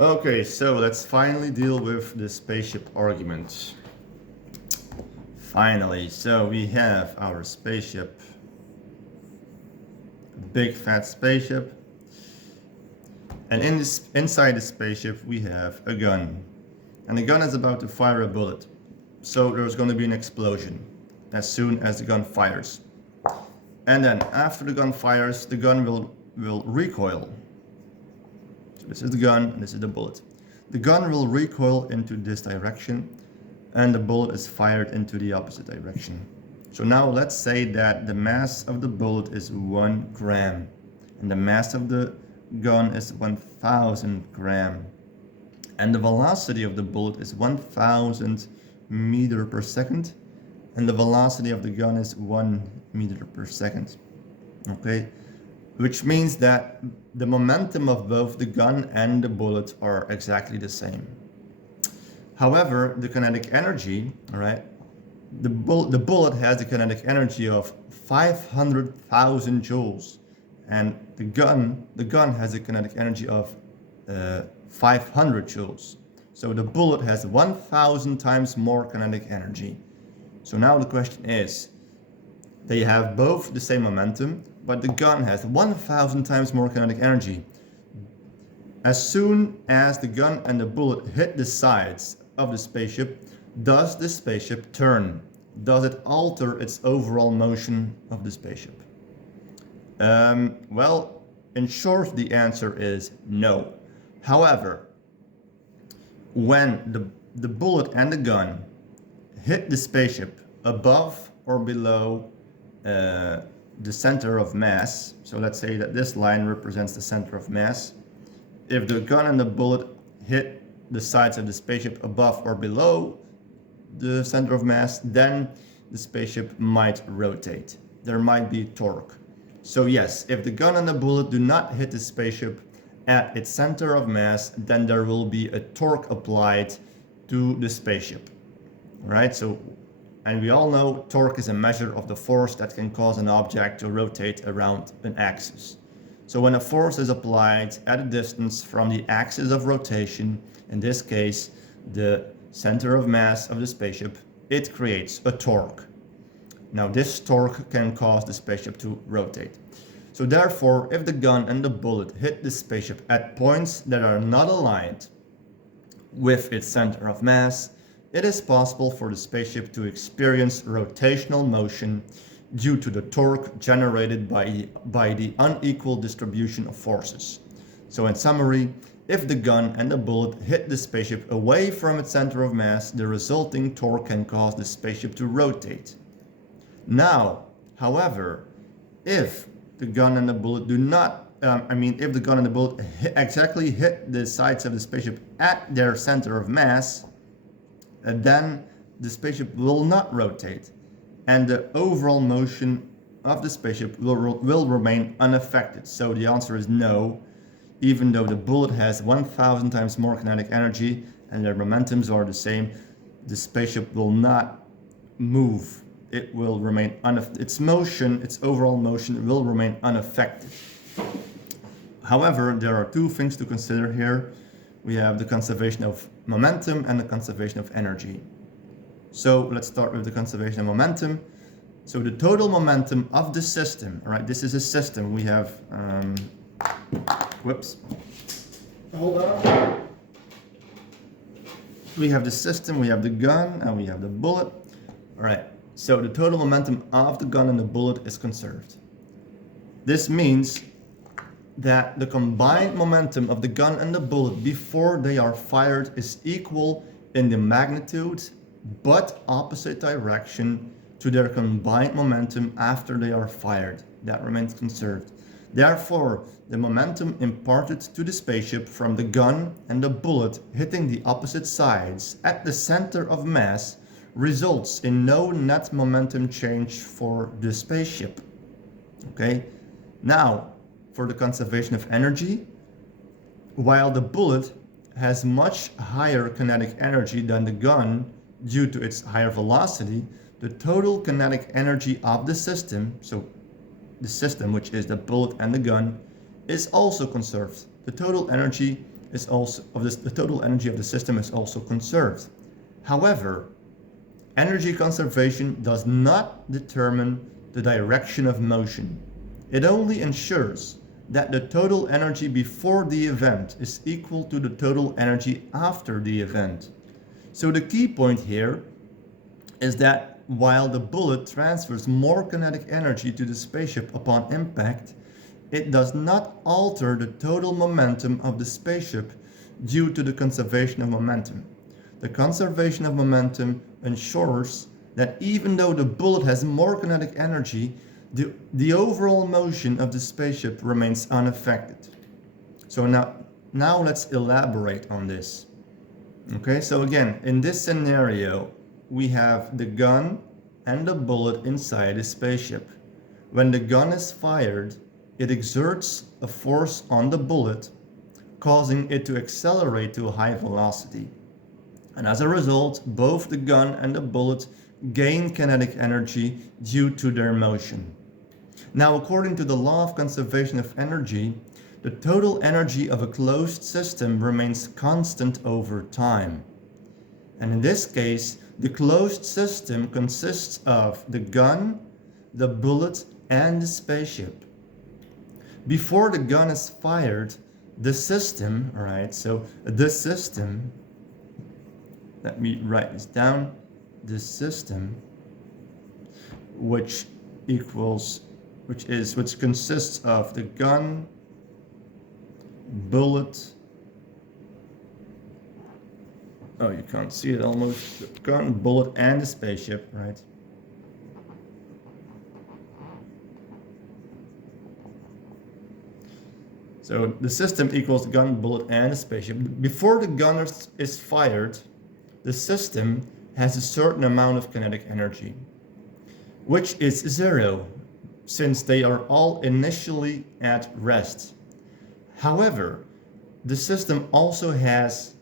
Okay, so let's finally deal with the spaceship argument. Finally, so we have our spaceship, big fat spaceship, and inside the spaceship we have a gun, and the gun is about to fire a bullet. So there's going to be an explosion as soon as the gun fires, and then after the gun fires, the gun will recoil. So this is the gun, and this is the bullet. The gun will recoil into this direction, and the bullet is fired into the opposite direction. So now let's say that the mass of the bullet is 1 gram, and the mass of the gun is 1000 gram, and the velocity of the bullet is 1000 meter per second, and the velocity of the gun is 1 meter per second. Okay, which means that the momentum of both the gun and the bullet are exactly the same. However, the kinetic energy, all right, the bullet has a kinetic energy of 500,000 joules, and the gun has a kinetic energy of 500 joules. So the bullet has 1000 times more kinetic energy. So now the question is, they have both the same momentum, but the gun has 1000 times more kinetic energy. As soon as the gun and the bullet hit the sides of the spaceship, does the spaceship turn? Does it alter its overall motion of the spaceship? Well, in short, the answer is no. However, when the bullet and the gun hit the spaceship above or below the center of mass, so let's say that this line represents the center of mass. If the gun and the bullet hit the sides of the spaceship above or below the center of mass, then the spaceship might rotate. There might be torque. So yes, if the gun and the bullet do not hit the spaceship at its center of mass, then there will be a torque applied to the spaceship. Right? So, and we all know torque is a measure of the force that can cause an object to rotate around an axis. So when a force is applied at a distance from the axis of rotation, in this case the center of mass of the spaceship, it creates a torque. Now this torque can cause the spaceship to rotate. So therefore, if the gun and the bullet hit the spaceship at points that are not aligned with its center of mass, it is possible for the spaceship to experience rotational motion due to the torque generated by the unequal distribution of forces. So in summary, if the gun and the bullet hit the spaceship away from its center of mass, the resulting torque can cause the spaceship to rotate. Now, however, if the gun and the bullet do not, if the gun and the bullet exactly hit the sides of the spaceship at their center of mass, then the spaceship will not rotate, and the overall motion of the spaceship will remain unaffected. So the answer is no, even though the bullet has 1000 times more kinetic energy and their momentums are the same, the spaceship will not move. It will remain its overall motion will remain unaffected. However, there are two things to consider here. We have the conservation of momentum and the conservation of energy. So let's start with the conservation of momentum. So the total momentum of the system, all right, this is a system. We have, hold on. We have the system, we have the gun, and we have the bullet. All right, so the total momentum of the gun and the bullet is conserved. This means that the combined momentum of the gun and the bullet before they are fired is equal in the magnitude but opposite direction to their combined momentum after they are fired. That remains conserved. Therefore, the momentum imparted to the spaceship from the gun and the bullet hitting the opposite sides at the center of mass results in no net momentum change for the spaceship. Okay? Now, for the conservation of energy, while the bullet has much higher kinetic energy than the gun due to its higher velocity, the total kinetic energy of the system, so the system which is the bullet and the gun, is also conserved. The total energy is also the total energy of the system is also conserved. However, energy conservation does not determine the direction of motion. It only ensures that the total energy before the event is equal to the total energy after the event. So the key point here is that while the bullet transfers more kinetic energy to the spaceship upon impact, it does not alter the total momentum of the spaceship due to the conservation of momentum. The conservation of momentum ensures that even though the bullet has more kinetic energy, the overall motion of the spaceship remains unaffected. So now let's elaborate on this. Okay, so again, in this scenario, we have the gun and the bullet inside the spaceship. When the gun is fired, it exerts a force on the bullet, causing it to accelerate to a high velocity. And as a result, both the gun and the bullet gain kinetic energy due to their motion. Now, according to the law of conservation of energy, the total energy of a closed system remains constant over time. And in this case, the closed system consists of the gun, the bullet, and the spaceship. Before the gun is fired, the system, all right, so the system, let me write this down, the system, which consists of the gun, bullet, oh, you can't see it almost, the gun, bullet, and the spaceship, right? So the system equals the gun, bullet, and the spaceship. Before the gun is fired, the system has a certain amount of kinetic energy, which is zero, since they are all initially at rest. However, the system also has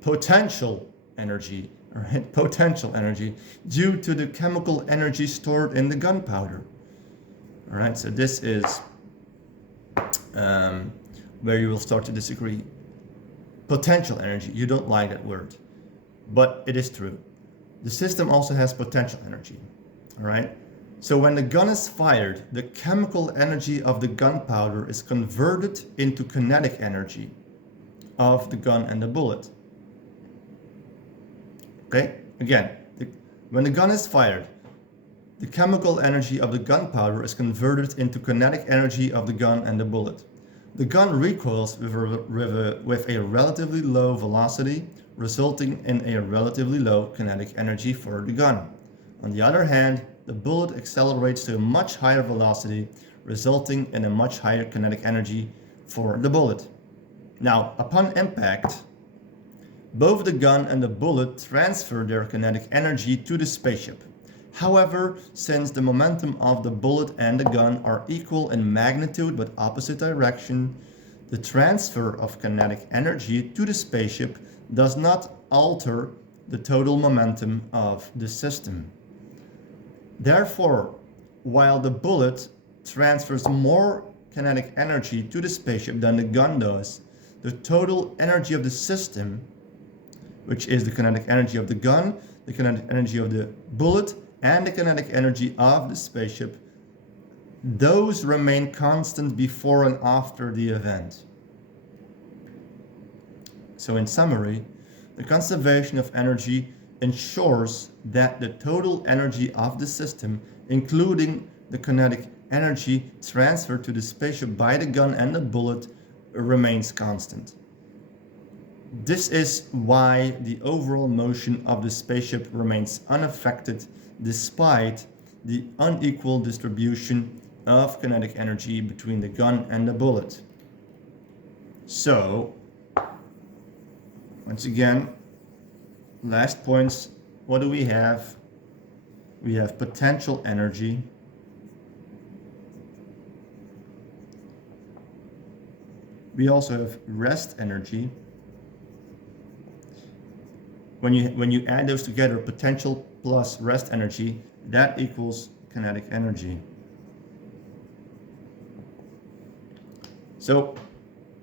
potential energy, right? Potential energy due to the chemical energy stored in the gunpowder. All right, so this is where you will start to disagree. Potential energy, you don't like that word, but it is true. The system also has potential energy, all right? So when the gun is fired, the chemical energy of the gunpowder is converted into kinetic energy of the gun and the bullet. Okay, again, when the gun is fired, the chemical energy of the gunpowder is converted into kinetic energy of the gun and the bullet. The gun recoils with a relatively low velocity, resulting in a relatively low kinetic energy for the gun. On the other hand, the bullet accelerates to a much higher velocity, resulting in a much higher kinetic energy for the bullet. Now, upon impact, both the gun and the bullet transfer their kinetic energy to the spaceship. However, since the momentum of the bullet and the gun are equal in magnitude but opposite direction, the transfer of kinetic energy to the spaceship does not alter the total momentum of the system. Therefore, while the bullet transfers more kinetic energy to the spaceship than the gun does, the total energy of the system, which is the kinetic energy of the gun, the kinetic energy of the bullet, and the kinetic energy of the spaceship, those remain constant before and after the event. So in summary, the conservation of energy ensures that the total energy of the system, including the kinetic energy transferred to the spaceship by the gun and the bullet, remains constant. This is why the overall motion of the spaceship remains unaffected despite the unequal distribution of kinetic energy between the gun and the bullet. So, once again, last points, what do we have? We have potential energy. We also have rest energy. When you add those together, potential plus rest energy, that equals kinetic energy. So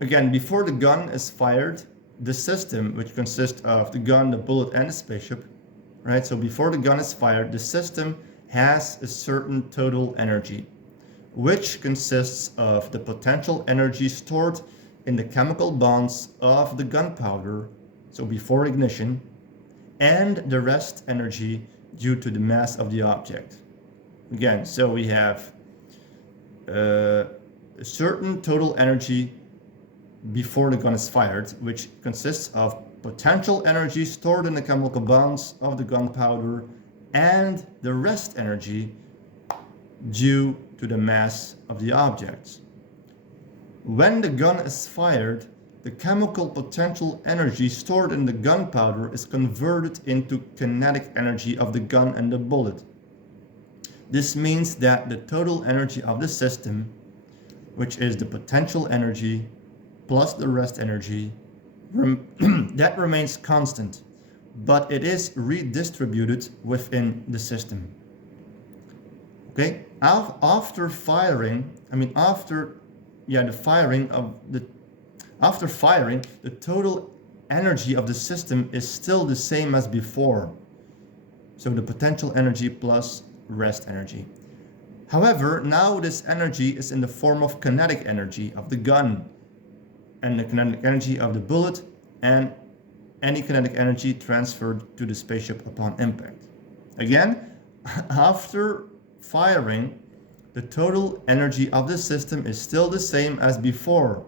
again, before the gun is fired, the system, which consists of the gun, the bullet, and the spaceship, right? So before the gun is fired, the system has a certain total energy, which consists of the potential energy stored in the chemical bonds of the gunpowder, so before ignition, and the rest energy due to the mass of the object. Again, so we have a certain total energy before the gun is fired, which consists of potential energy stored in the chemical bonds of the gunpowder and the rest energy due to the mass of the objects. When the gun is fired, the chemical potential energy stored in the gunpowder is converted into kinetic energy of the gun and the bullet. This means that the total energy of the system, which is the potential energy plus the rest energy, that remains constant, but it is redistributed within the system. Okay, after firing, after firing, the total energy of the system is still the same as before. So the potential energy plus rest energy. However, now this energy is in the form of kinetic energy of the gun and the kinetic energy of the bullet and any kinetic energy transferred to the spaceship upon impact. Again, after firing, the total energy of the system is still the same as before.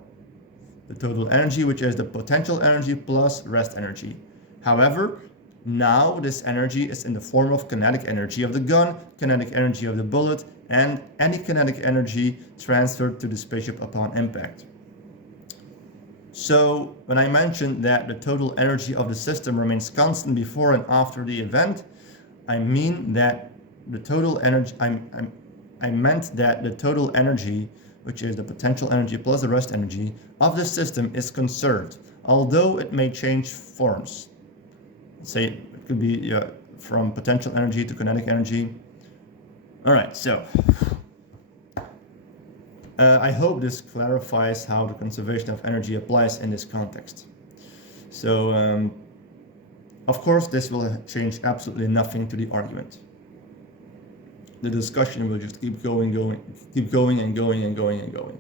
The total energy, which is the potential energy plus rest energy. However, now this energy is in the form of kinetic energy of the gun, kinetic energy of the bullet, and any kinetic energy transferred to the spaceship upon impact. So when I mentioned that the total energy of the system remains constant before and after the event, I mean that the total energy, I meant that the total energy, which is the potential energy plus the rest energy of the system, is conserved, although it may change forms. Say it could be from potential energy to kinetic energy. All right, so I hope this clarifies how the conservation of energy applies in this context. So, of course, this will change absolutely nothing to the argument. The discussion will just keep going and going and going and going and going.